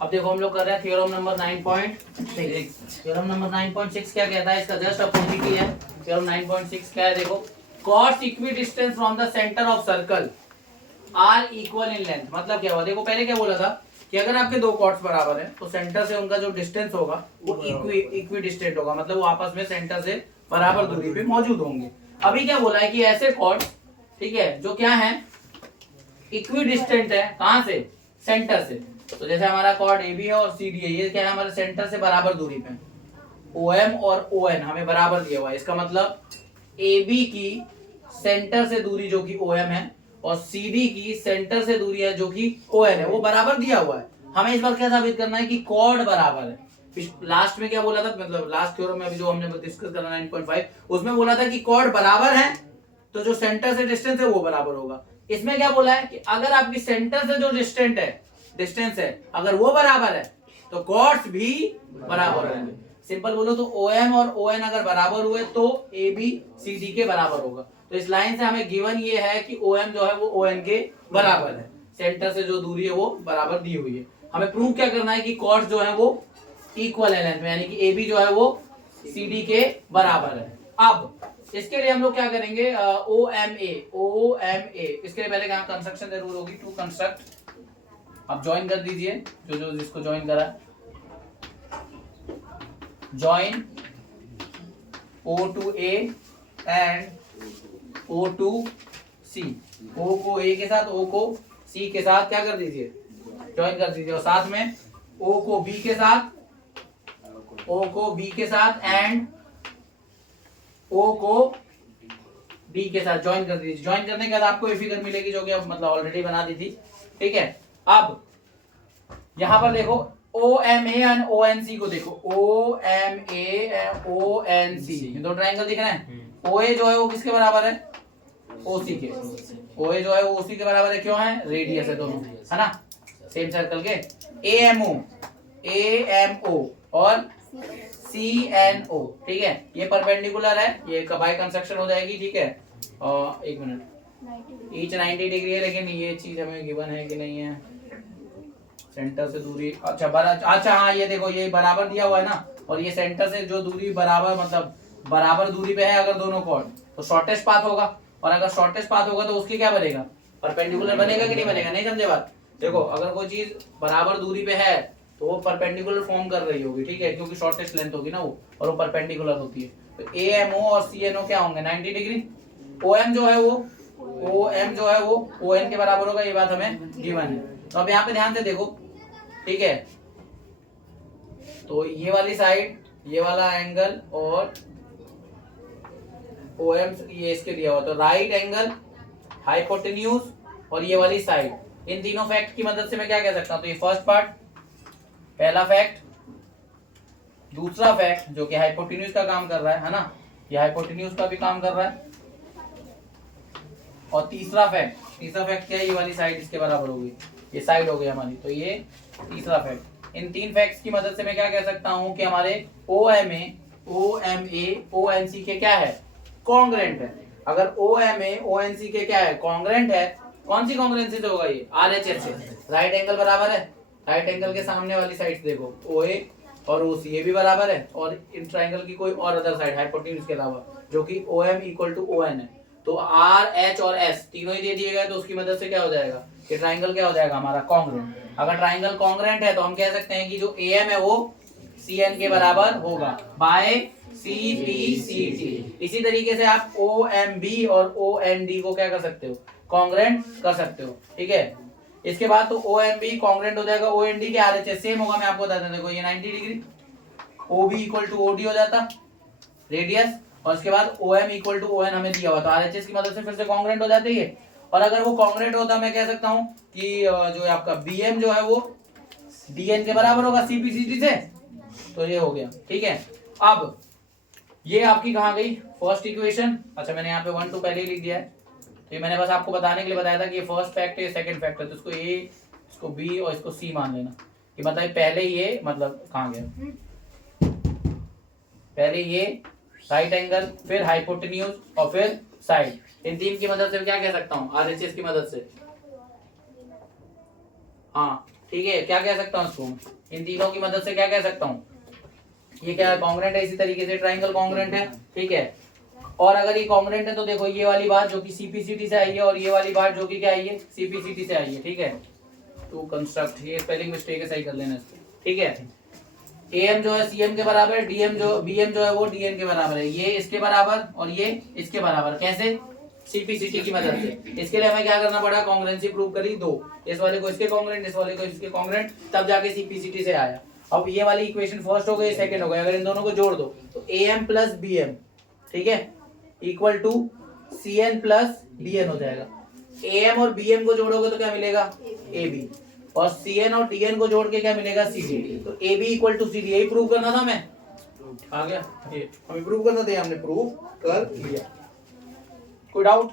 अब देखो हम लोग कर रहे हैं थ्योरम नंबर 9.6। थ्योरम नंबर 9.6 क्या कहता है, इसका जस्ट अपोजिट ही है। थ्योरम 9.6 क्या है, देखो chords equidistance from the centre of circle are equal in length. मतलब क्या हुआ, देखो पहले क्या बोला था कि अगर आपके दो कॉर्ड्स बराबर हैं तो सेंटर से उनका जो डिस्टेंस होगा वो इक्विडिस्टेंट होगा, मतलब वो आपस में सेंटर से बराबर दूरी पे मौजूद होंगे। अभी क्या बोला है कि ऐसे कॉर्ड्स, ठीक है, जो क्या है इक्विडिस्टेंट है, कहां से, सेंटर से। तो जैसे हमारा कॉर्ड ए बी है और सी डी है, ये क्या है हमारे सेंटर से बराबर दूरी पे, ओ एम और ओ एन हमें बराबर दिया हुआ है। इसका मतलब ए बी की सेंटर से दूरी जो कि ओ एम है और सी डी की सेंटर से दूरी है जो कि ओ एन है, वो बराबर दिया हुआ है। हमें इस बार क्या साबित करना है कि कॉर्ड बराबर है। लास्ट में क्या बोला था, मतलब लास्ट थ्योरम में अभी जो हमने डिस्कस करा 9.5, उसमें बोला था कि कॉर्ड बराबर है तो जो सेंटर से डिस्टेंस है वो बराबर होगा। इसमें क्या बोला है कि अगर आपकी सेंटर से जो डिस्टेंस है अगर वो बराबर है तो कॉर्ड्स भी बराबर होंगे। सिंपल बोलो तो ओ एम और ओ एन अगर बराबर हुए तो ए बी सी डी के बराबर होगा। तो इस लाइन से हमें गिवन ये है कि ओ एम जो है वो ओ एन के बराबर है, सेंटर से जो दूरी है वो बराबर दी हुई है। हमें प्रूव क्या करना है कि कॉर्ड्स जो है वो इक्वल है लेंथ में, यानी कि ए बी जो है वो सी डी के बराबर है। अब इसके लिए हम लोग क्या करेंगे, ओ एम ए, इसके लिए पहले यहाँ कंस्ट्रक्शन जरूर होगी, टू कंस्ट्रक्ट। अब ज्वाइन कर दीजिए जो जो जिसको ज्वाइन करा, join O to A and O to C। O को A के साथ, O को C के साथ क्या कर दीजिए, ज्वाइन कर दीजिए। और साथ में O को B के साथ, O को B के साथ एंड O को D के साथ ज्वाइन कर दीजिए। ज्वाइन करने के बाद आपको ये फिगर मिलेगी जो कि अब मतलब ऑलरेडी बना दी थी, ठीक है। अब यहां पर देखो O M A and O N C को देखो, ओ एम ए ओ एन सी, दो ट्राइंगल दिख रहे हैं। ओ ए जो है वो किसके बराबर है, ओ सी के। ओ ए जो है वो ओ सी के बराबर है, क्यों है, रेडियस है दोनों, है ना, सेम सर्कल के। ए एम ओ और सी एन ओ, ठीक है, ये परपेंडिकुलर है, ये बाय कंस्ट्रक्शन हो जाएगी, ठीक है। और एक मिनट, ईच 90 डिग्री है, लेकिन ये चीज हमें गिवन है कि नहीं है, सेंटर से दूरी, अच्छा हाँ ये देखो ये बराबर दिया हुआ है ना, और ये सेंटर से जो दूरी बराबर, मतलब बराबर दूरी पे है अगर दोनों कॉर्ड, तो शॉर्टेस्ट पाथ होगा। और अगर शॉर्टेस्ट पाथ होगा तो उसकी क्या बनेगा, परपेंडिकुलर बनेगा कि नहीं बनेगा, नहीं समझे बात। देखो अगर कोई चीज बराबर दूरी पे है तो वो परपेंडिकुलर फॉर्म कर रही होगी, ठीक है, क्योंकि शॉर्टेस्ट लेंथ होगी ना वो, और वो परपेंडिकुलर होती है। तो ए एम ओ और सी एन ओ क्या होंगे, 90 डिग्री। ओ एम जो है वो ओ एन के बराबर होगा, ये बात हमें गिवन है। तो अब यहाँ पे ध्यान से देखो, ठीक है, तो ये वाली साइड, ये वाला एंगल और ओ एम ये इसके दिया हुआ, तो राइट एंगल, हाइपोटेन्यूज और ये वाली साइड, इन तीनों फैक्ट की मदद से मैं क्या कह सकता हूँ, तो ये फर्स्ट पार्ट, पहला फैक्ट, दूसरा फैक्ट जो कि हाइपोटेन्यूज का काम कर रहा है ना, ये हाइपोटेन्यूज का भी काम कर रहा है, और तीसरा फैक्ट क्या है, ये वाली साइड इसके बराबर होगी, ये साइड हो गई हमारी, तो ये तीसरा फैक्ट। इन तीन फैक्ट्स की मदद से मैं क्या कह सकता हूं कि हमारे ओ एम ए ओ एन सी के क्या है, कॉन्ग्रेंट है। अगर ओ एम ए ओ एन सी के क्या है, कॉन्ग्रेंट है, कौन सी कॉन्ग्रेंसी से होगा, ये आर एच एस से। राइट एंगल बराबर है, राइट एंगल के सामने वाली साइड देखो, ओ ए और ओ सी, ये भी बराबर है, और इन ट्राइंगल की कोई और अदर साइड हाइपोटेन्यूज के अलावा जो कि O M equal to O N है। तो आर एच और एस तीनों ही दे दिए गए, तो उसकी मदद से क्या हो जाएगा, कि ट्राइंगल क्या हो जाएगा हमारा, कॉन्ग्रेंट। अगर ट्राइंगल कॉन्ग्रेंट है तो हम कह सकते हैं कि जो ए एम है वो सी एन के बराबर होगा by C P C T. इसी तरीके से आप ओ एम बी और ओ एन डी को क्या कर सकते हो, कॉन्ग्रेंट कर सकते हो, ठीक है। इसके बाद तो ओ एम बी कॉन्ग्रेंट हो जाएगा ओ एन डी के आर एच एस, सेम होगा, मैं आपको बता देता हूं, देखो ये 90 degree, O B equal to O D हो जाता रेडियस, और उसके बाद O M equal to O N हमें दिया हुआ, तो आर एच एस की मदद से फिर से कॉन्ग्रेंट हो जाती है। और अगर वो कॉन्ग्रेंट होता मैं कह सकता हूं कि जो है आपका बी एम जो है वो डी एन के बराबर होगा सी पी सी टी से, तो ये हो गया, ठीक है। अब ये आपकी कहाँ गई फर्स्ट इक्वेशन, अच्छा मैंने यहाँ पे 1 2 पहले ही लिख दिया है, तो ये मैंने बस आपको बताने के लिए बताया था कि ये फर्स्ट फैक्ट है, सेकंड फैक्ट है, तो इसको ए, इसको बी और इसको सी मान लेना। ये बताइए पहले ये मतलब कहाँ गया, पहले ये राइट एंगल, फिर हाइपोटेन्यूज और फिर साइड, इन तीन की मदद से क्या कह सकता हूँ, आरएचएस की मदद से, हाँ ठीक है, क्या कह सकता हूँ इसको, इन तीनों की मदद से क्या कह सकता हूँ, ये क्या है, कॉन्ग्रेंट है, इसी तरीके से ट्राइंगल कॉन्ग्रेंट है, ठीक है। और अगर ये कॉन्ग्रेंट है तो देखो ये वाली बात जो कि सीपीसीटी से आई है और ये वाली बात जो कि क्या आई है, सीपीसीटी से आई है, ठीक है। टू कंस्ट्रक्ट, ये स्पेलिंग मिस्टेक है, सही कर लेना इसको, ठीक है। एम जो है सीएम के बराबर है, डीएम जो बीएम जो है वो डीएन के बराबर है, ये इसके बराबर और ये इसके बराबर, कैसे, सीपीसीटी की मदद से। इसके लिए हमें क्या करना पड़ा, कॉन्ग्रेंसी प्रूव करी दो, इस वाले को इसके कॉन्ग्रेंट, इस वाले को इसके कॉन्ग्रेंट, तब जाके सीपीसीटी से आया। अब ये वाली इक्वेशन फर्स्ट हो गई, सेकंड हो गई, अगर इन दोनों को जोड़ दो तो एम प्लस बीएम, ठीक है, equal to CN plus DN हो जाएगा। एम और बीएम को जोड़ोगे तो क्या मिलेगा, ए बी, और सीएन और डीएन को जोड़ के क्या मिलेगा, सी डी। तो A B equal to C D, यही प्रूव करना था हमें, आ गया, ये हमें प्रूव करना था, हमने प्रूव कर लिया। कोई डाउट?